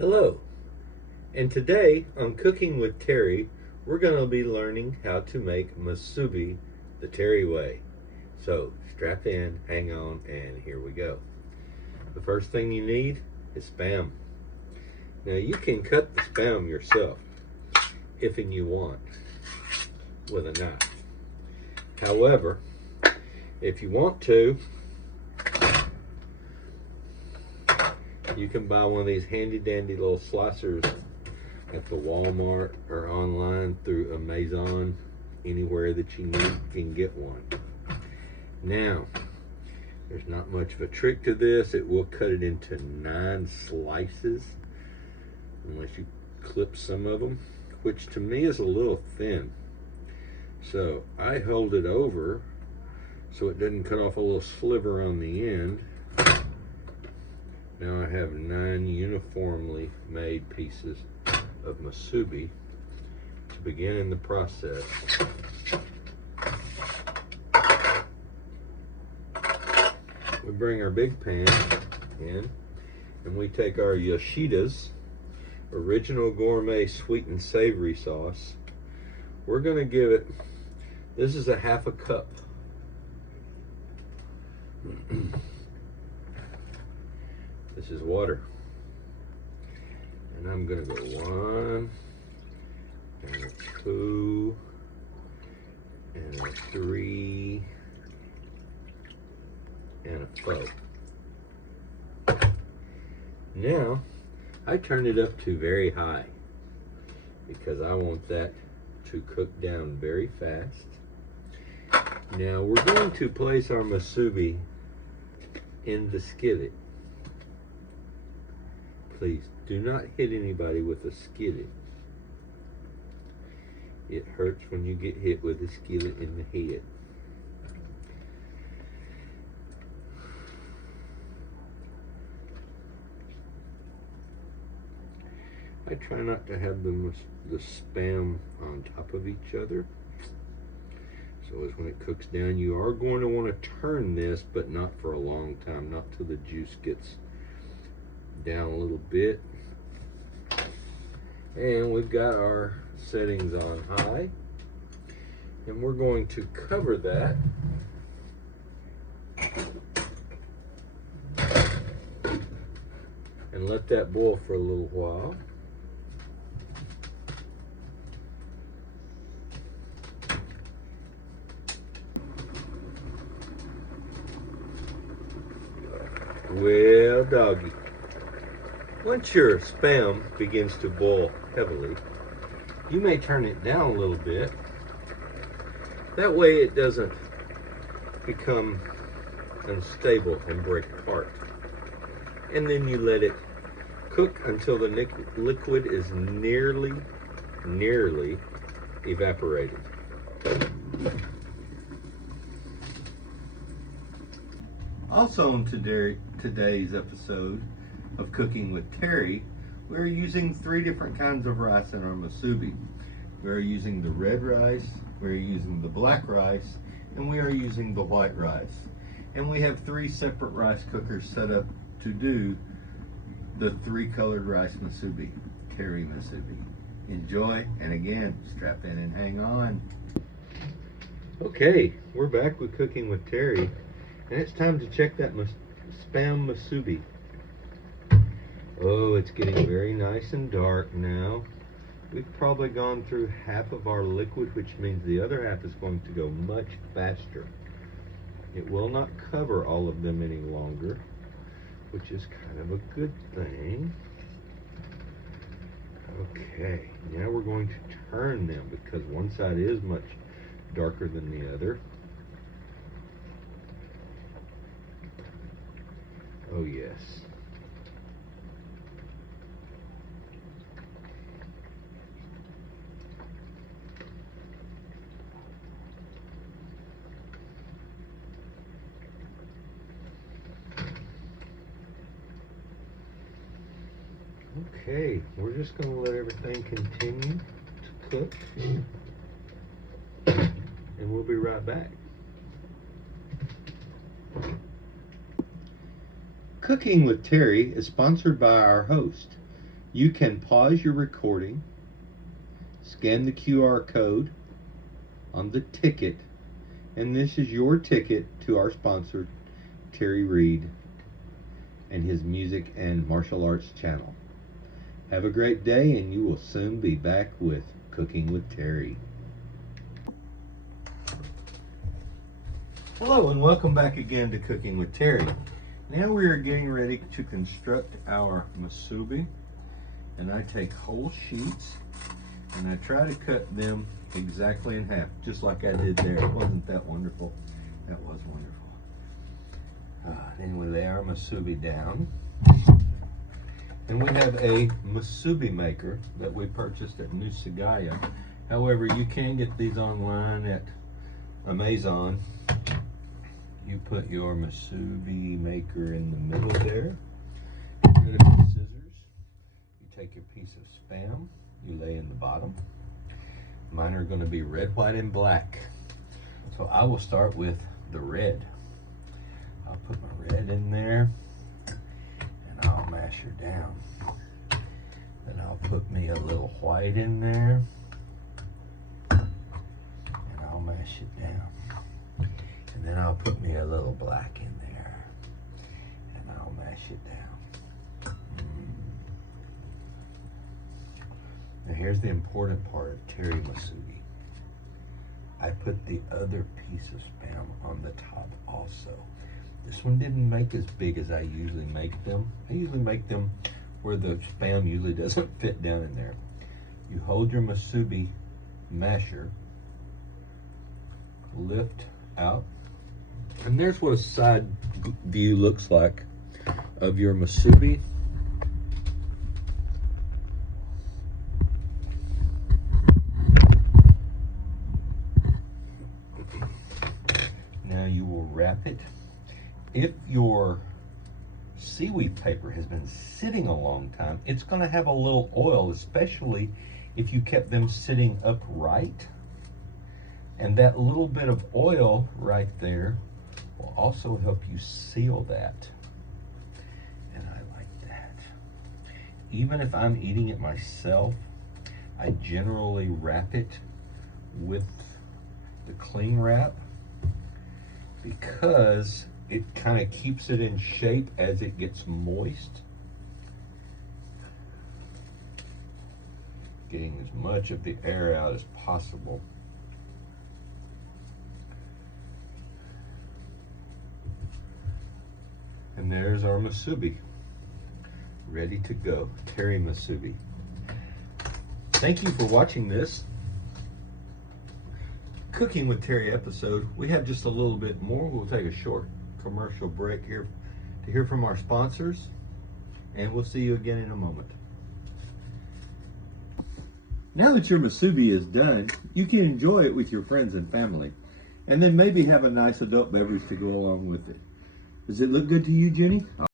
Hello, and today on Cooking with Terry, we're going to be learning how to make musubi the Terry way. So strap in, hang on, and here we go. The first thing you need is Spam. Now you can cut the Spam yourself if and you want with a knife. However, if you want to, you can buy one of these handy dandy little slicers at the Walmart or online through Amazon. Anywhere that you can get one. Now, there's not much of a trick to this. It will cut it into 9 slices unless you clip some of them, which to me is a little thin. So I hold it over so it doesn't cut off a little sliver on the end. Now I have 9 uniformly made pieces of musubi to begin in the process. We bring our big pan in and we take our Yoshida's original gourmet sweet and savory sauce. We're going to give it, this is a 1/2 cup. This is water. And I'm going to go 1 and a 2 and a 3 and a 4. Now, I turn it up to very high because I want that to cook down very fast. Now, we're going to place our musubi in the skillet. Please do not hit anybody with a skillet. It hurts when you get hit with a skillet in the head. I try not to have the Spam on top of each other. So as when it cooks down, you are going to want to turn this, but not for a long time, not till the juice gets down a little bit. And we've got our settings on high, and we're going to cover that and let that boil for a little while. Well, doggy, once your Spam begins to boil heavily, you may turn it down a little bit. That way it doesn't become unstable and break apart. And then you let it cook until the liquid is nearly evaporated. Also on today's episode of Cooking with Terry, we're using 3 different kinds of rice in our musubi. We're using the red rice, we're using the black rice, and we are using the white rice. And we have 3 separate rice cookers set up to do the 3 colored rice musubi, Terry Musubi. Enjoy, and again, strap in and hang on. Okay, we're back with Cooking with Terry. And it's time to check that Spam musubi. Oh, it's getting very nice and dark now. We've probably gone through half of our liquid, which means the other half is going to go much faster. It will not cover all of them any longer, which is kind of a good thing. Okay, now we're going to turn them because one side is much darker than the other. Oh yes. Okay, we're just going to let everything continue to cook, and we'll be right back. Cooking with Terry is sponsored by our host, You can pause your recording, scan the QR code on the ticket, and this is your ticket to our sponsor, Terry Reed, and his music and martial arts channel. Have a great day, and you will soon be back with Cooking with Terry. Hello, and welcome back again to Cooking with Terry. Now we are getting ready to construct our musubi, and I take whole sheets and I try to cut them exactly in half, just like I did there. Wasn't that wonderful? That was wonderful. Then we lay our musubi down. And we have a musubi maker that we purchased at New Sagaya. However, you can get these online at Amazon. You put your musubi maker in the middle there. Get rid of your scissors. You take your piece of Spam. You lay in the bottom. Mine are going to be red, white, and black. So I will start with the red. I'll put my red in there, and I'll mash her down. Then I'll put me a little white in there, and I'll mash it down. And then I'll put me a little black in there, and I'll mash it down. Now here's the important part of Terry Musubi. I put the other piece of Spam on the top also. This one didn't make as big as I usually make them. I usually make them where the Spam usually doesn't fit down in there. You hold your musubi masher, lift out, and there's what a side view looks like of your musubi. Now you will wrap it. If your seaweed paper has been sitting a long time, it's going to have a little oil, especially if you kept them sitting upright. And that little bit of oil right there will also help you seal that. And I like that. Even if I'm eating it myself, I generally wrap it with the cling wrap because it kind of keeps it in shape as it gets moist. Getting as much of the air out as possible. And there's our musubi, ready to go. Terry Musubi. Thank you for watching this Cooking with Terry episode. We have just a little bit more. We'll take a short commercial break here to hear from our sponsors, and we'll see you again in a moment. Now that your musubi is done, you can enjoy it with your friends and family, and then maybe have a nice adult beverage to go along with it. Does it look good to you, Jenny?